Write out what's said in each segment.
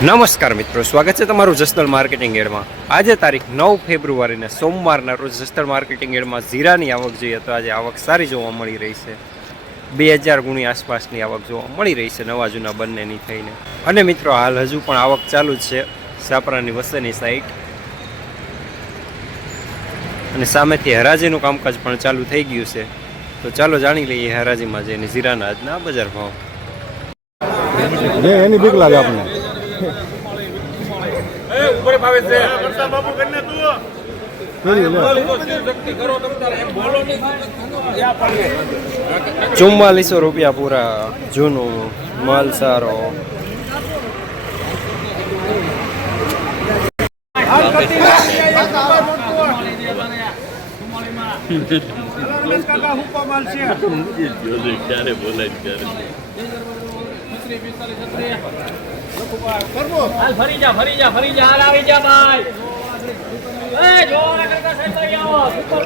નમસ્કાર મિત્રો, સ્વાગત છે તમારું જસ્તલ માર્કેટિંગ એડમાં. આજે તારીખ નવ ફેબ્રુઆરીને સોમવારના રોજ જસ્તલ માર્કેટિંગ એડમાં જીરાની આવક જોઈએ તો આજે આવક સારી જોવા મળી રહી છે. બે હજાર ગુણી આસપાસની આવક જોવા મળી રહી છે નવા જૂના બંનેની થઈને. અને મિત્રો, હાલ હજુ પણ આવક ચાલુ જ છે સાપરાની વસેની સાઈડ અને સામેથી હરાજીનું કામકાજ પણ ચાલુ થઈ ગયું છે. તો ચાલો જાણી લઈએ હરાજીમાં જઈને જીરાના આજના બજાર ભાવ. એની બીક લાગે આપણને ચુમ્માલીસો રૂપિયા પૂરા જૂનું માલ સારો. ક્યારે બોલાય ત્યારે હાલ ફરી જા ફરી જા ફરી જા. હાલ આવી જા ભાઈ. એ જોવાના કરતા સાહેબ લઈ આવો. સુપર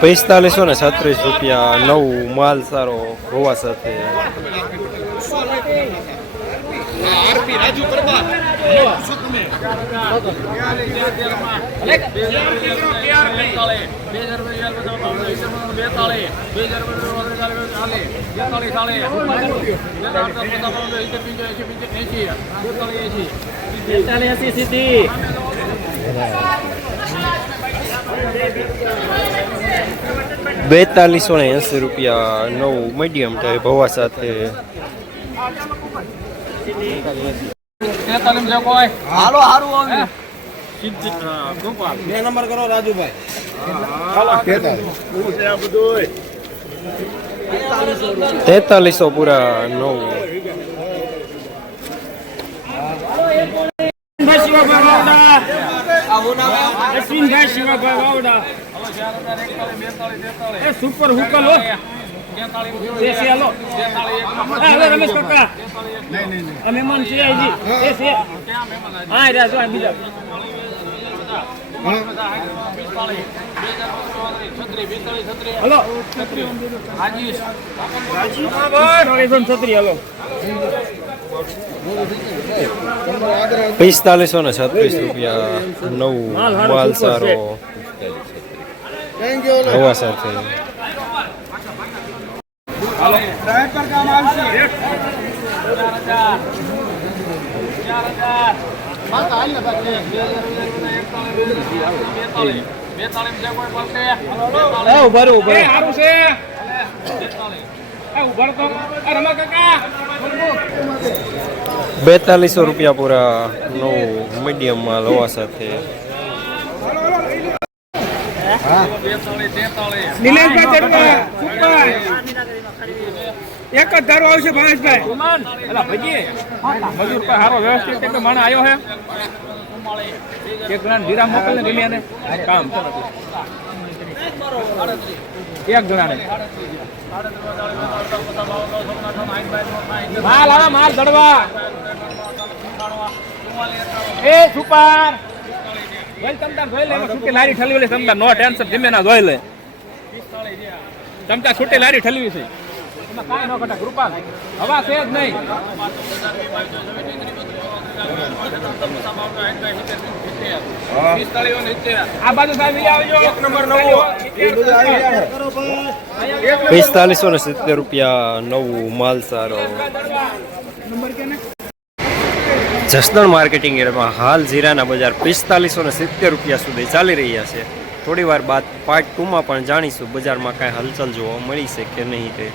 પિસ્તાલીસો ને છત્રીસ રૂપિયા નવ માલ સારો હોવા સાથે. સીધી બેતાલીસો ને એંસી રૂપિયા નવું મીડિયમ ટાઈપ ભવા સાથે. હાલો હારું આવી તેતાલીસો પૂરા નવ. સુપર હુકલ હો રમેશ કાકા મહેમાન છે બીજા. પિસ્તાલીસો ને છત્રીસ રૂપિયા નવું માલ સારો. હવા સાથે. સારું છે એ ઊભા રહો તો એ રમા કાકા બેતાલીસો રૂપિયા પૂરા નવું મીડિયમ માલ હોવા સાથે નિલેશભાઈ ચડવા સુપર એક જ ધારો આવશે ભાવેશભાઈ. મજૂર પર હારો વ્યવસ્થિત એક માણસ આવ્યો હે એક જણા ધીરા મોકલ ને ગલિયાને કામ. એક જણાને. માલ આવા, માલ દડવા એ સુપાર. લે છૂટી લારી ઠલવી લે તમતા નો ટેન્શન ધીમે ના જોઈ લે. તમતા છૂટી લારી ઠલવી છે. કાંઈ નો ઘટે. કૃપા હવા છે જ નહીં. પિસ્તાલીસો ને સિત્તેર રૂપિયા નવું માલ સારો. જસદણ માર્કેટિંગ એરિયામાં હાલ જીરાના બજાર પિસ્તાલીસો ને સિત્તેર રૂપિયા સુધી ચાલી રહ્યા છે. થોડી વાર બાદ પાર્ટ ટુમાં પણ જાણીશું બજારમાં કાંઈ હલચલ જોવા મળી છે કે નહીં તે.